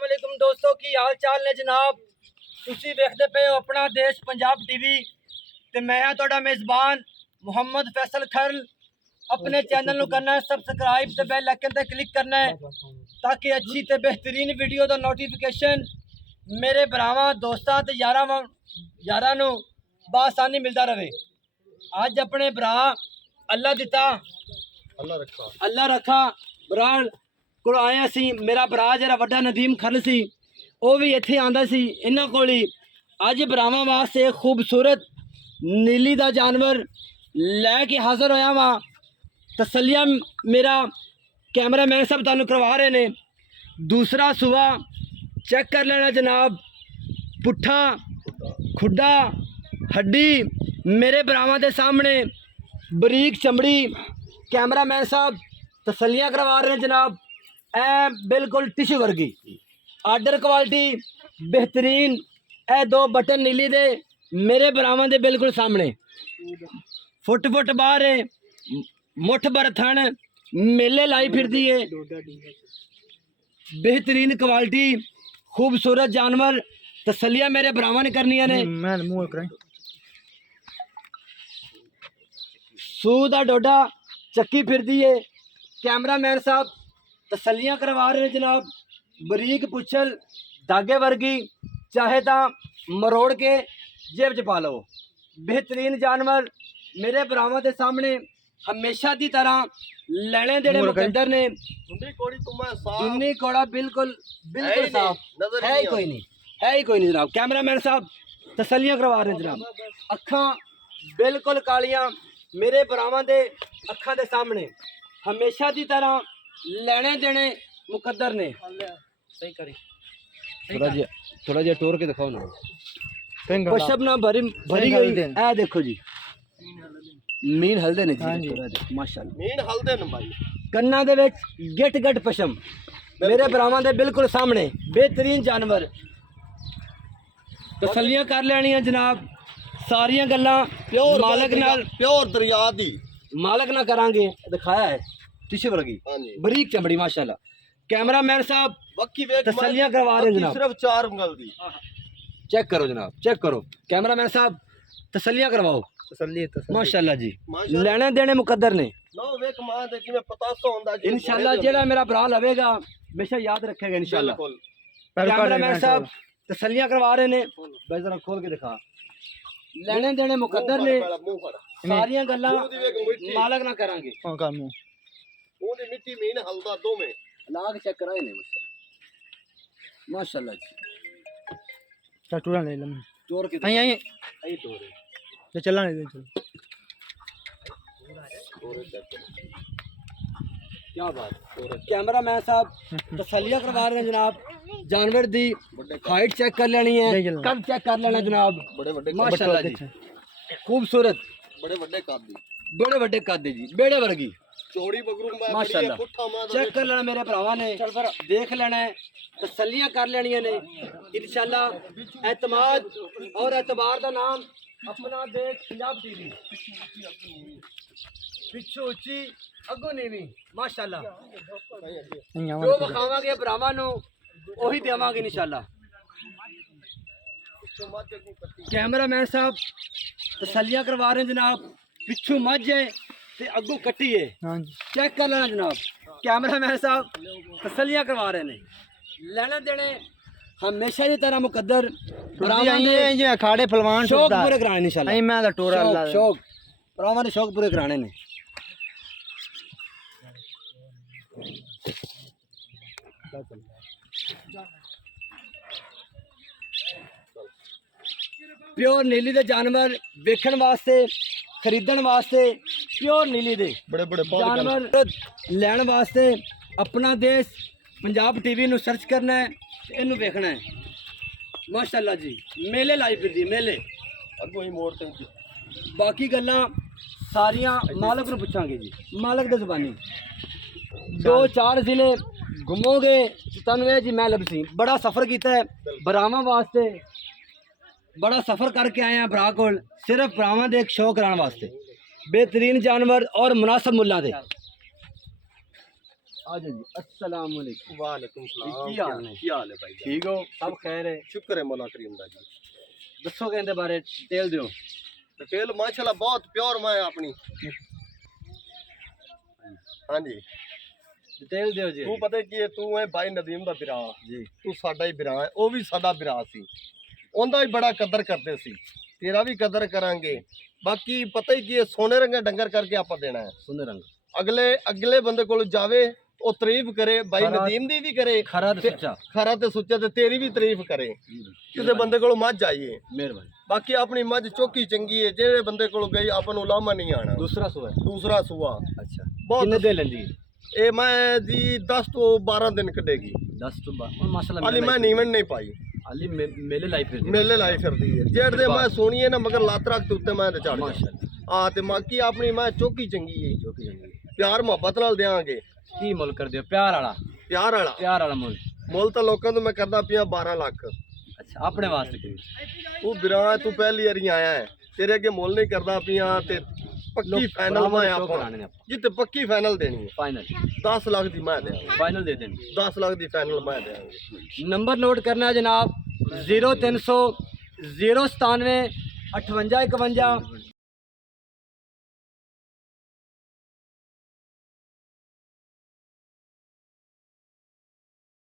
अस्सलामुअलैकुम दोस्तों की हाल चाल ने जनाब। तुसी देखते पे हो अपना देश पंजाब टीवी ते मैं हाँ तुहाडा मेज़बान मुहम्मद फैसल खरल। अपने चैनल नू करना है सबसक्राइब ते बेल आइकन ते क्लिक करना है ताकि अच्छी ते बेहतरीन वीडियो दा नोटिफिकेशन मेरे भरावां दोस्तां ते यारां नू बासानी मिलता रहे। अज अपने भरा अल्लाह दिता अल्लाह रखा भरा को आए सी। मेरा भरा जरा वड्डा नदीम खरल सी वो भी इत्थे आंदा सी इन्हां कोल ही। अज भरावां वास्ते एक खूबसूरत नीली दा जानवर लैके हाज़र होया वा। तसलिया मेरा कैमरा मैन साहब तुहानू करवा रहे ने। दूसरा सुआ चेक कर लेना जनाब। पुट्ठा खुड्डा हड्डी मेरे भरावां दे सामने बरीक चमड़ी कैमरा मैन साहब तसलियां करवा रहे हैं जनाब। ए बिल्कुल टिश्यू वर्गी आर्डर क्वालिटी बेहतरीन। ए दो बटन नीली दे मेरे भरावां दे बिल्कुल सामने फुट बाहर है। मुठ भर थन मेले लाई फिरदी है। बेहतरीन क्वालिटी खूबसूरत जानवर तसलियां मेरे भरावां ने करनियां ने। सूह दा डोडा चक्की फिरदी है। कैमरा मैन साहब तसलियां करवा रहे हैं जनाब। बरीक पुछल धागे वर्गी चाहे तो मरोड़ के जेब च पा लो। बेहतरीन जानवर मेरे भरावां दे सामने हमेशा की तरह लेने देने मुकद्दर ने। दुन्नी कोड़ा बिल्कुल बिल्कुल साफ है ही कोई नहीं जनाब। कैमरा मैन साहब तसलियां करवा रहे हैं जनाब। अखा बिल्कुल कालियां मेरे भरावां दे अखा दे सामने हमेशा की तरह लेने देने मुकद्दर ने। सही करी थोड़ा जिहा टोर के दिखाओ ना। पुशअप ना भरी गई ए देखो जी मीन हल्दे ने जी माशाअल्लाह मीन हल्दे ने भाई। कन्ना दे विच गिट पशम मेरे भरावां दे बिल्कुल सामने बेहतरीन जानवर। तसलियां कर लेनियां जनाब। सारियां गल्लां मालक नाल प्योर दरिया दी मालक ना करांगे। दिखाया है टिश्यू वर्गी बरीक चमड़ी माशाल्लाह। कैमरा मैन साहब तसलियां करवा रहे हैं जनाब। सिर्फ 4 उंगल दी चेक करो जनाब चेक करो। कैमरा मैन साहब तसलियां करवाओ माशाल्लाह जी। लेने देने मुकद्दर ने इंशाल्लाह। जेड़ा मेरा भरा लवेगा हमेशा याद रखेगा इंशाल्लाह। कैमरा मैन साहब तसलियां करवा रहे ने। भाई जरा खोल के दिखा। लेने देने मुकद्दर ने। सारियां गल्लां मालक ना करांगे। मिट्टी मीन हल्दा दो में लाग चेक कराए ने माशाल्लाह जी। टूरा ले लम टोर के आई टोर ले चला नहीं चल क्या बात। कैमरा मैन साहब तसलियां करवा रहे हैं जनाब। जानवर दी हाइट चेक कर लेनी है कद चेक कर लेना जनाब। बड़े माशाल्लाह जी खूबसूरत बड़े वड्डे कद जी बेड़े वर्गी चौड़ी बगरू माशाल्लाह। चेक कर लेना मेरे भरावां ने देख लेना है तसलियां कर लेनियां ने इंशाल्लाह। एतमाद और एतबार का नाम अपना देश पंजाब टीवी। पिछू उच्ची अगो नीवी माशाल्लाह। जो विखावांगे भरावां नू ओही देवांगे इंशाल्लाह। कैमरा मैन साहब तसलियां करवा रहे हैं जनाब। पिछू मझ है ते अगू कट्टी है चेक कर लेना जनाब। कैमरा मैन साहब तसलियां करवा रहे ने। लेने देने हमेशा की तरह मुकद्दर अखाड़े फलवान शौक पूरे कराने इंशाल्लाह। मैं दा टोरा शौक भरावां ने शौक पूरे कराने ने। प्योर नीली दे जानवर वेखण वास्ते खरीदण वास्ते प्योर नीली दे बड़े जानवर लैण वास्ते अपना देश पंजाब टीवी नू सर्च करना है इनू वेखना है माशाल्लाह जी। मेले लाई फिरदी मेले अगों ही मोड़ ते बाकी गल्लां सारियां मालक नू पुछांगे जी। मालक दे ज़बानी 2-4 जिले घूमोगे तुहानू जी मैं लभसी। बड़ा सफ़र किया है भरावां वास्ते बड़ा सफ़र करके आए हैं भरा को सिर्फ भरावां दे एक शौक कराने वास्ते। बेहतरीन जानवर और मुनासिब मुल्लां दे आज जी अस्सलाम वालेकुम। वालेकुम सलाम। की हाल ने? की हाल है भाई? ठीक हो? सब खैर है? शुक्र है मौला करीम दा जी। दसो कहते बारे डिटेल दियो। डिटेल माशाल्लाह बहुत प्योर मां है अपनी। हाँ जी। डिटेल दियो जी। तू पता है की है, तू है भाई नदीम दा बिरा जी। तू साडा ही बिरा है, वो भी साडा बिरा सी, ओंदा भी बड़ा कदर करते सी, तेरा भी कदर करांगे। बाकी पता ही की है, सोने रंगे डंगर करके आपा देना है। सुने रंग अगले अगले बंदे को जावे ਉਹ ਤਾਰੀਫ करे, भाई खरा- नदीम दी भी करे, खरा ते सच्चा। खरा ते सुच्चा ते तेरी भी तारीफ करे। किसी बंदे को मझ आइए, मेहरबानी। बाकी अपनी मझ चौकी चंगी है, जेड़े बंदे को गई अपन ਨੂੰ ਲਾਮਾ नहीं आना। दूसरा सुआ है? दूसरा सुआ अच्छा। बहुत कितने दे लेंदी? ए मैं जी 10 तो 12 दिन कटेगी। 10 तो 12 माशाल्लाह। अली मैं नीवन नहीं पाई, अली मेले लाइफ है। मेले लाई फिरदी है जेड़ दे मैं सोनी है ना, मगर लात रख ते उत्ते मैं ते चढ़ गया। माशाल्लाह। हां ते बाकी अपनी मैं चौकी चंगी है, जो की जंगली प्यार मोहब्बत नाल देंगे। की मुल कर दियो? प्यार वाला। प्यार वाला प्यार वाला मुल। मुल तो लोकां तो मैं करदा पिया 12 लाख। अच्छा अपने वास्ते की? तू बिरा तू पहली बारी आया है, तेरे अगे मुल नहीं करदा पिया ते पक्की फाइनल में आपा जिते पक्की फाइनल देनी है। फाइनल 10 लाख दी मैं दे, फाइनल दे देंगे। 10 लाख दी फाइनल मैं देंगे। नंबर नोट करना है जनाब 0300 097 58 51